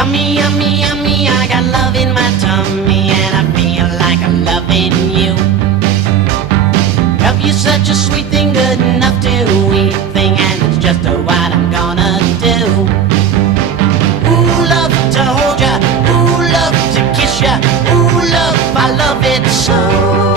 Yummy, yummy, yummy, I got love in my tummy and I feel like I'm loving you. Love you such a sweet thing, good enough to eat thing, and it's just what I'm gonna do. Ooh, love to hold ya, ooh, love to kiss ya, ooh, love, I love it so.